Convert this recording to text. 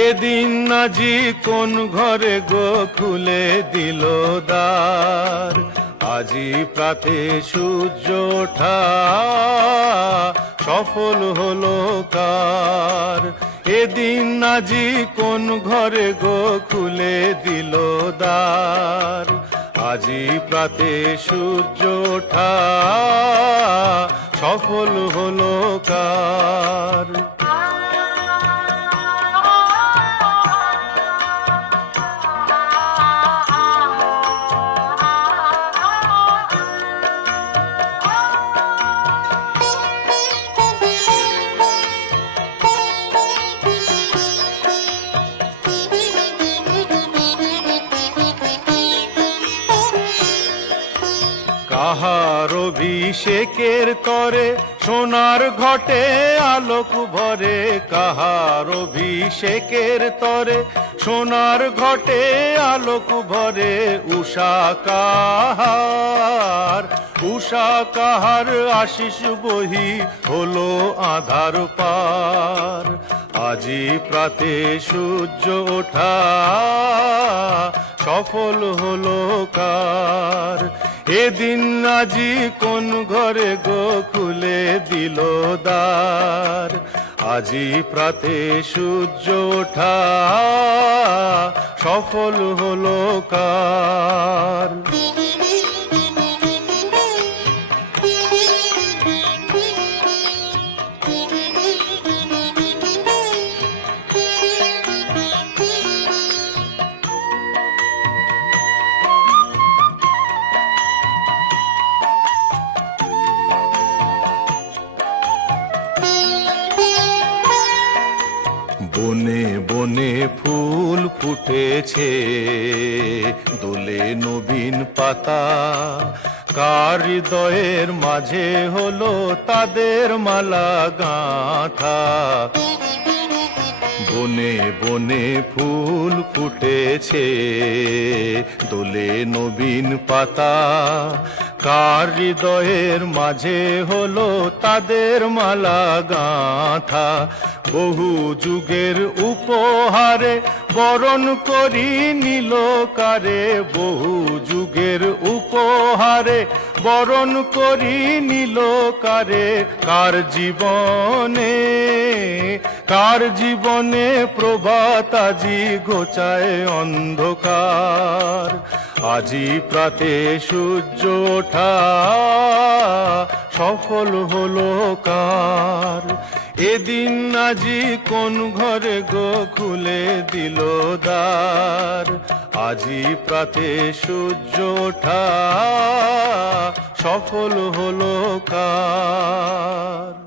এদিন আজি কোন ঘরে গো খুলে দিল দ্বার, আজি প্রাতে সূর্য ওঠা সফল হলো কার। এদিন আজি কোন ঘরে গো খুলে দিল দ্বার, আজি প্রাতে সূর্য ওঠা সফল হলো কার। কাহার অভিষেকের তরে সোনার ঘটে আলোক ভরে, কাহার অভিষেকের তরে সোনার ঘটে আলোক ভরে। উষা কাহার আশিস বহি হলো আধার পার, আজি প্রাতে সূর্য ওঠা সফল হলো কার। এদিন আজি কোন ঘরে গো খুলে দিল দ্বার, আজি প্রাতে সূর্য ওঠা সফল হলো কার। বনে বনে ফুল ফুটেছে, দোলে নবীন পাতা, কার হৃদয়ের মাঝে হলো তাদের মালা গাঁথা। বনে বনে ফুল ফুটেছে, দোলে নবীন পাতা, কার হৃদয়ের মাঝে হলো তাদের মালা গাঁথা। বহু যুগের উপহারে বরণ করি নিল কারে, বহু যুগের উপহারে বরণ করি নিল কারে। কার জীবনে প্রভাত আজি ঘোচায় অন্ধকার, আজি প্রাতে সূর্য ওঠা সফল হলো কার। এদিন আজি কোন ঘরে গো খুলে দিল দ্বার, আজি প্রাতে সূর্য ওঠা সফল হলো কার।